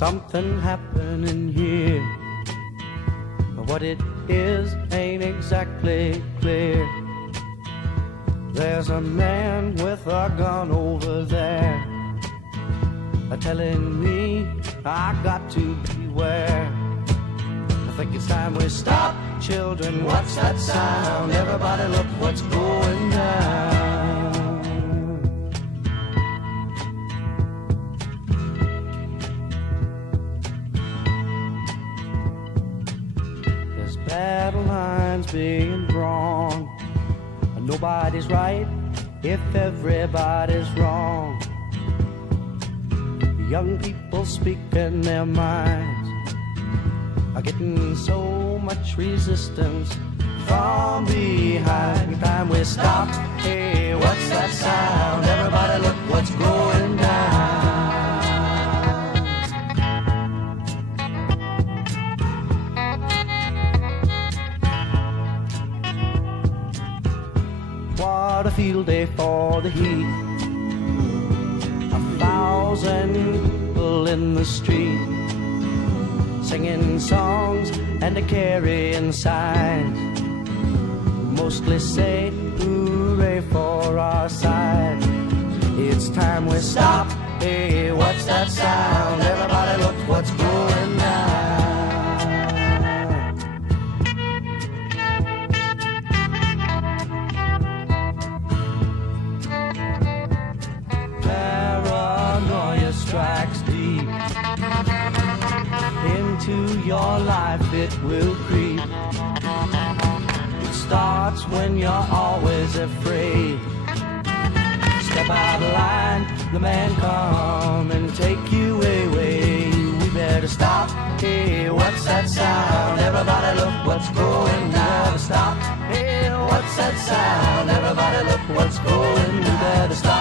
something happening here. What it is ain't exactly clear. There's a man with a gun over there, telling me I got to beware. I think it's time we stop. Children, what's that sound? Everybody look what's going down. There's battle lines being drawn. Nobody's right if everybody's wrong. Young people speaking their minds are getting so much resistance from behind. Time we stop. Hey, what's that sound? Everybody look what's going down. What a field day for the heat. 1,000 people in the street, singing songs and carrying signs, mostly say hooray for our side. It's time we stop. Hey, what's that sound? Everybody look what's going down. Paranoia strikes deep into your life, it will creep. It starts when you're always afraid. Step out of line, the man come and take you away. We better stop. Hey, what's that sound? Everybody look what's going down. Stop. Hey, what's that sound? Everybody look what's going. We better stop.